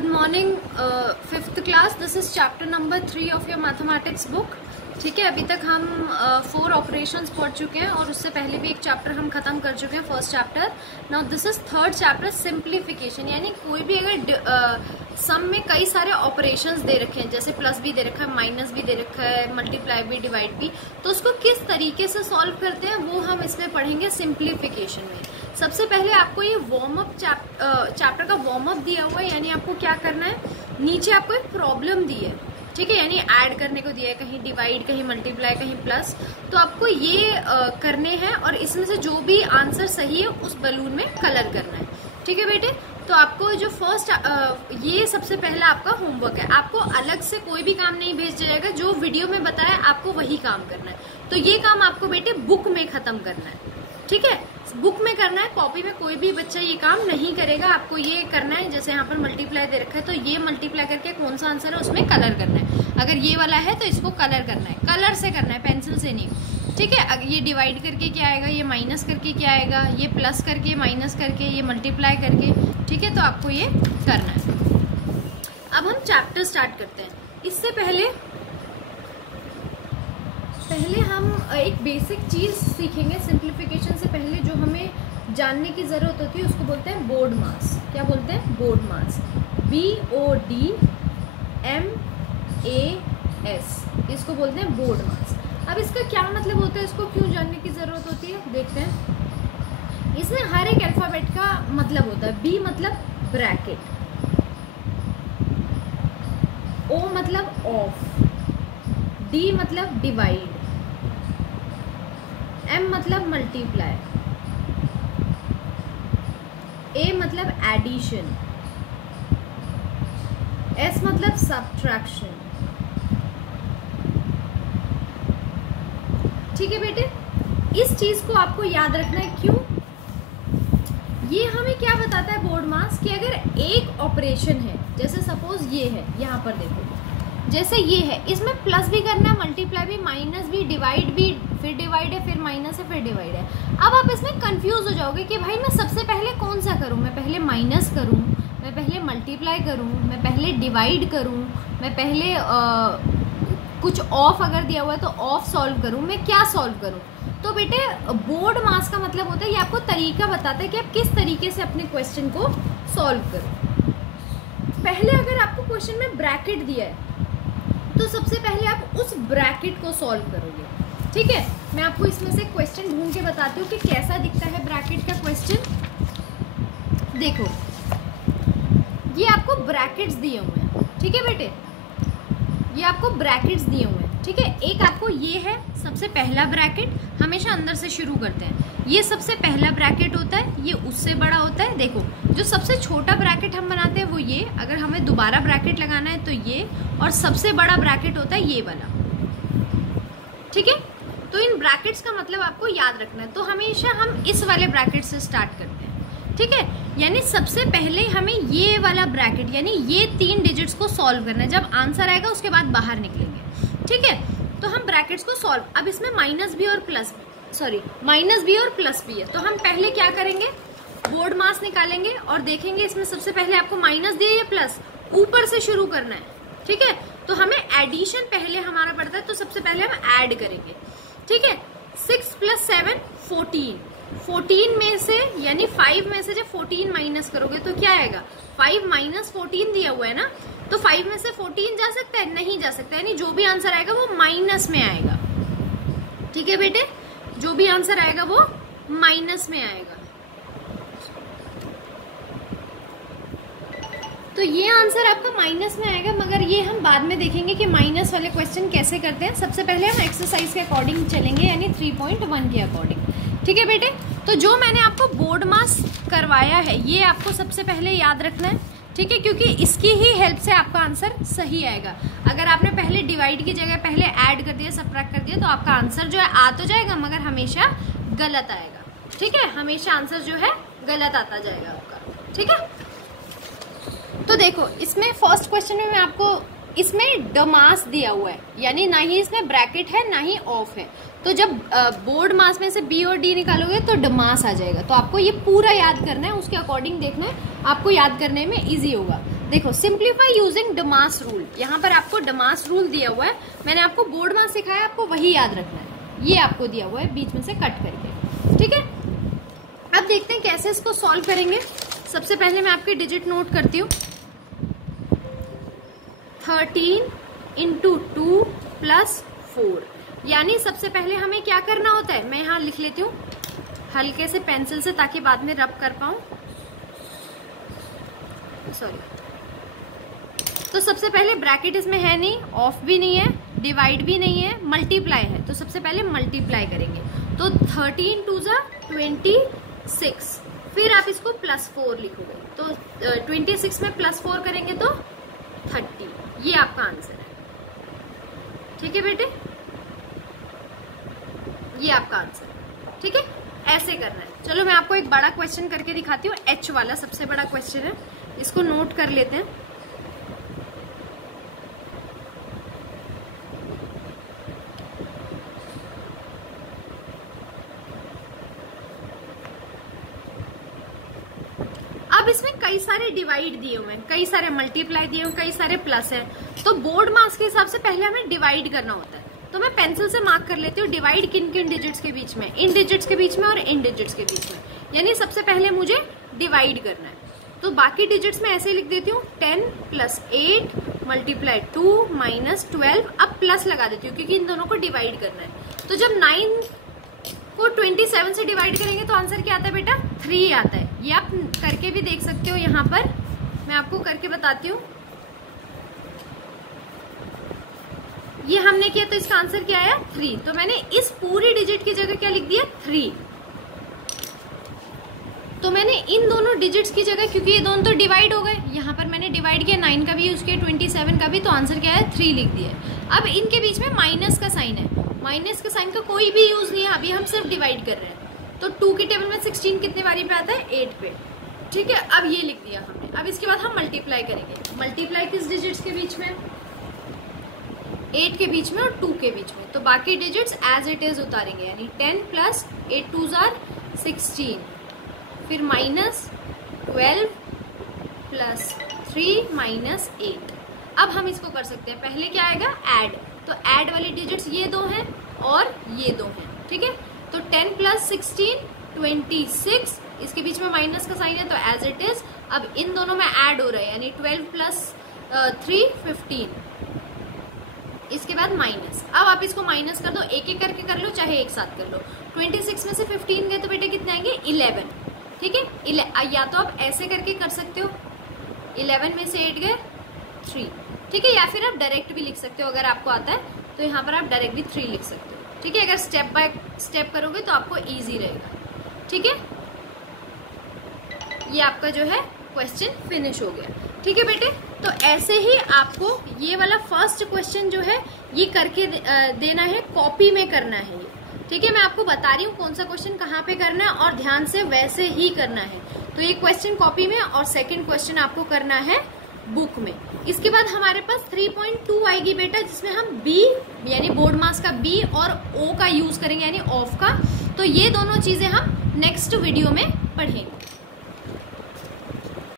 Good morning, 5th class. This is chapter number 3 of your mathematics book. ठीक है, अभी तक हम 4 ऑपरेशंस पढ़ चुके हैं और उससे पहले भी एक चैप्टर हम खत्म कर चुके हैं, first chapter. Now this is third chapter, simplification. यानी कोई भी अगर सम में कई सारे ऑपरेशंस दे रखे हैं, जैसे प्लस भी दे रखा है, माइनस भी दे रखा है, मल्टीप्लाई भी, डिवाइड भी, तो उसको किस तरीके से सॉल्व करते हैं वो हम इसमें पढ़ेंगे सिंप्लीफिकेशन में. सबसे पहले आपको ये वार्म अप चैप्टर का वार्म अप दिया हुआ है. यानी आपको क्या करना है, नीचे आपको एक प्रॉब्लम दी है, ठीक है, यानी ऐड करने को दिया है, कहीं डिवाइड, कहीं मल्टीप्लाई, कहीं प्लस. तो आपको ये करने हैं और इसमें से जो भी आंसर सही है उस बलून में कलर करना है. ठीक है बेटे, तो आपको जो फर्स्ट ये सबसे पहला आपका होमवर्क है. आपको अलग से कोई भी काम नहीं भेजा जाएगा, जो वीडियो में बताया आपको वही काम करना है. तो ये काम आपको बेटे बुक में खत्म करना है. ठीक है, बुक में करना है, कॉपी में कोई भी बच्चा ये काम नहीं करेगा. आपको ये करना है, जैसे यहाँ पर मल्टीप्लाई दे रखा है तो ये मल्टीप्लाई करके कौन सा आंसर है उसमें कलर करना है. अगर ये वाला है तो इसको कलर करना है, कलर से करना है, पेंसिल से नहीं. ठीक है, अगर ये डिवाइड करके क्या आएगा, ये माइनस करके क्या आएगा, ये प्लस करके, माइनस करके, ये मल्टीप्लाई करके. ठीक है, तो आपको ये करना है. अब हम चैप्टर स्टार्ट करते हैं. इससे पहले हम एक बेसिक चीज सीखेंगे. सिंप्लीफिकेशन से पहले जो हमें जानने की जरूरत होती है उसको बोलते हैं बोर्ड मास. क्या बोलते हैं? बोर्ड मास. BODMAS, इसको बोलते हैं बोर्ड मास. अब इसका क्या मतलब होता है, इसको क्यों जानने की जरूरत होती है, देखते हैं. इसमें हर एक अल्फाबेट का मतलब होता है. B मतलब ब्रैकेट, O मतलब ऑफ, D मतलब डिवाइड, M मतलब मल्टीप्लाई, A मतलब एडिशन, S मतलब सब्ट्रैक्शन. ठीक है बेटे, इस चीज को आपको याद रखना है. क्यों? ये हमें क्या बताता है बोर्ड मास, कि अगर एक ऑपरेशन है, जैसे सपोज ये है, यहाँ पर देखो, जैसे ये है, इसमें प्लस भी करना है, मल्टीप्लाई भी, माइनस भी, डिवाइड भी, फिर डिवाइड है, फिर माइनस है, फिर डिवाइड है. अब आप इसमें कंफ्यूज हो जाओगे कि भाई मैं सबसे पहले कौन सा करूं, मैं पहले माइनस करूं, मैं पहले मल्टीप्लाई करूं, मैं पहले डिवाइड करूं, मैं पहले कुछ ऑफ अगर दिया हुआ है तो ऑफ सॉल्व करूं, मैं क्या सॉल्व करूं. तो बेटे बोर्ड मास का मतलब होता है, ये आपको तरीका बताता है कि आप किस तरीके से अपने क्वेश्चन को सॉल्व करो. पहले अगर आपको क्वेश्चन में ब्रैकेट दिया है तो सबसे पहले आप उस ब्रैकेट को सॉल्व करोगे. ठीक है, मैं आपको इसमें से क्वेश्चन ढूंढ के बताती हूँ कि कैसा दिखता है ब्रैकेट का क्वेश्चन. देखो, ये आपको ब्रैकेट्स दिए हुए हैं. ठीक है बेटे, ये आपको ब्रैकेट्स दिए हुए हैं. ठीक है, एक आपको ये है सबसे पहला ब्रैकेट, हमेशा अंदर से शुरू करते हैं. ये सबसे पहला ब्रैकेट होता है, ये उससे बड़ा होता है. देखो, जो सबसे छोटा ब्रैकेट हम बनाते हैं वो ये, अगर हमें दोबारा ब्रैकेट लगाना है तो ये, और सबसे बड़ा ब्रैकेट होता है ये वाला. ठीक है, तो इन ब्रैकेट्स का मतलब आपको याद रखना है. तो हमेशा हम इस वाले ब्रैकेट से स्टार्ट करते हैं. ठीक है, यानी सबसे पहले हमें ये वाला ब्रैकेट, यानी ये 3 डिजिट्स को सॉल्व करना है. जब आंसर आएगा उसके बाद बाहर निकलेंगे. ठीक है, तो हम ब्रैकेट्स को सॉल्व, अब इसमें माइनस भी और प्लस भी है. तो हम पहले क्या करेंगे, बोर्ड मास निकालेंगे और देखेंगे इसमें सबसे पहले आपको माइनस दिया या प्लस, ऊपर से शुरू करना है. ठीक है, तो हमें एडिशन पहले हमारा पड़ता है, तो सबसे पहले हम ऐड करेंगे. ठीक है, 6 + 7 14. 14 में से, यानी 5 में से जब 14 माइनस करोगे तो क्या आएगा, 5 - 14 दिया हुआ है ना, तो 5 में से 14 जा सकता है? नहीं जा सकता. यानी जो भी आंसर आएगा वो माइनस में आएगा. ठीक है बेटे, जो भी आंसर आएगा वो माइनस में आएगा. तो ये आंसर आपका माइनस में आएगा, मगर ये हम बाद में देखेंगे कि माइनस वाले क्वेश्चन कैसे करते हैं. सबसे पहले हम एक्सरसाइज के अकॉर्डिंग चलेंगे, यानी 3.1 के अकॉर्डिंग. ठीक है बेटे, तो जो मैंने आपको बोर्ड मास करवाया है ये आपको सबसे पहले याद रखना है. ठीक है, क्योंकि इसकी ही हेल्प से आपका आंसर सही आएगा. अगर आपने पहले डिवाइड की जगह पहले ऐड कर दिया, सबट्रैक्ट कर दिया, तो आपका आंसर जो है आ तो जाएगा मगर हमेशा गलत आएगा. ठीक है, हमेशा आंसर जो है गलत आता जाएगा आपका. ठीक है, तो देखो इसमें फर्स्ट क्वेश्चन में मैं आपको इसमें द मास दिया हुआ है, यानी ना ही इसमें ब्रैकेट है ना ही ऑफ है. तो जब बोर्ड मास में से बी और डी निकालोगे तो ड मास आ जाएगा. तो आपको ये पूरा याद करना है, उसके अकॉर्डिंग देखना है, आपको याद करने में इजी होगा. देखो सिंप्लीफाई यूजिंग डमास रूल, यहाँ पर आपको डमास रूल दिया हुआ है, मैंने आपको बोर्ड मास सिखाया, आपको वही याद रखना है, ये आपको दिया हुआ है बीच में से कट करके, ठीक है। अब देखते हैं कैसे इसको सॉल्व करेंगे। सबसे पहले मैं आपके डिजिट नोट करती हूँ, 13 इंटू 2 प्लस 4, यानी सबसे पहले हमें क्या करना होता है, मैं यहाँ लिख लेती हूँ हल्के से पेंसिल से ताकि बाद में रब कर पाऊं, सॉरी। तो सबसे पहले ब्रैकेट इसमें है नहीं, ऑफ भी नहीं है, डिवाइड भी नहीं है, मल्टीप्लाई है, तो सबसे पहले मल्टीप्लाई करेंगे। तो 13 2 जा 26, फिर आप इसको +4 लिखोगे, तो 26 में +4 करेंगे तो 30, ये आपका आंसर है, ठीक है बेटे, ये आपका आंसर है, ठीक है। ऐसे करना है। चलो मैं आपको एक बड़ा क्वेश्चन करके दिखाती हूँ, H वाला सबसे बड़ा क्वेश्चन है, इसको नोट कर लेते हैं। अब इसमें कई सारे डिवाइड दिए हुए हैं, कई सारे मल्टीप्लाई दिए हुए हैं, कई सारे प्लस है, तो बोर्ड मास के हिसाब से पहले हमें डिवाइड करना होता है। तो मैं पेंसिल से मार्क कर लेती हूँ डिवाइड किन किन डिजिट्स के बीच में, इन डिजिट्स के बीच में और इन डिजिट्स के बीच में, यानी सबसे पहले मुझे डिवाइड करना है। तो बाकी डिजिट्स में ऐसे लिख देती हूँ 10 + 8 × 2 - 12, अब प्लस लगा देती हूँ क्योंकि इन दोनों को डिवाइड करना है। तो जब 9 को 27 से डिवाइड करेंगे तो आंसर क्या आता है बेटा, 3 आता है। ये आप करके भी देख सकते हो, यहाँ पर मैं आपको करके बताती हूँ। ये हमने किया तो इसका आंसर क्या आया, 3। तो मैंने इस पूरी डिजिट की जगह क्या लिख दिया, 3। तो मैंने इन दोनों डिजिट्स की जगह, क्योंकि ये दोनों तो डिवाइड हो गए, यहाँ पर मैंने डिवाइड किया, 9 का भी यूज किया, 27 का भी, तो आंसर क्या है, 3 लिख दिया। अब इनके बीच में माइनस का साइन है, माइनस के साइन का कोई भी यूज नहीं है, अभी हम सिर्फ डिवाइड कर रहे हैं। तो 2 की टेबल में 16 कितने बारी पे आता है, 8 पे, ठीक है। अब ये लिख दिया हमने। अब इसके बाद हम मल्टीप्लाई करेंगे। मल्टीप्लाई किस डिजिट्स के बीच में, 8 के बीच में और 2 के बीच में, तो बाकी डिजिट्स एज इट इज उतारेंगे, यानी 10 + 8 2 = 16, फिर -12 + 3 - 8। अब हम इसको कर सकते हैं, पहले क्या आएगा, ऐड, तो ऐड वाली डिजिट्स ये दो हैं और ये दो हैं, ठीक है। तो 10 + 16 26, इसके बीच में माइनस का साइन है तो एज इट इज। अब इन दोनों में ऐड हो रहा है, यानी 12 + 3 15, इसके बाद माइनस। अब आप इसको माइनस कर दो, एक एक करके कर लो, चाहे एक साथ कर लो। 26 में से 15 गए तो बेटे कितने आएंगे, 11, ठीक है। या तो आप ऐसे करके कर सकते हो, 11 में से 8 गए 3, ठीक है, या फिर आप डायरेक्ट भी लिख सकते हो, अगर आपको आता है तो यहाँ पर आप डायरेक्ट भी 3 लिख सकते हो, ठीक है। अगर स्टेप बाय स्टेप करोगे तो आपको ईजी रहेगा, ठीक है। ये आपका जो है क्वेश्चन फिनिश हो गया, ठीक है बेटे। तो ऐसे ही आपको ये वाला फर्स्ट क्वेश्चन जो है ये करके देना है, कॉपी में करना है ये, ठीक है। मैं आपको बता रही हूँ कौन सा क्वेश्चन कहाँ पे करना है और ध्यान से वैसे ही करना है। तो ये क्वेश्चन कॉपी में और सेकंड क्वेश्चन आपको करना है बुक में। इसके बाद हमारे पास 3.2 आएगी बेटा, जिसमें हम बी यानी बोर्ड मास का बी और ओ का यूज करेंगे, यानी ऑफ का। तो ये दोनों चीजें हम नेक्स्ट वीडियो में पढ़ेंगे।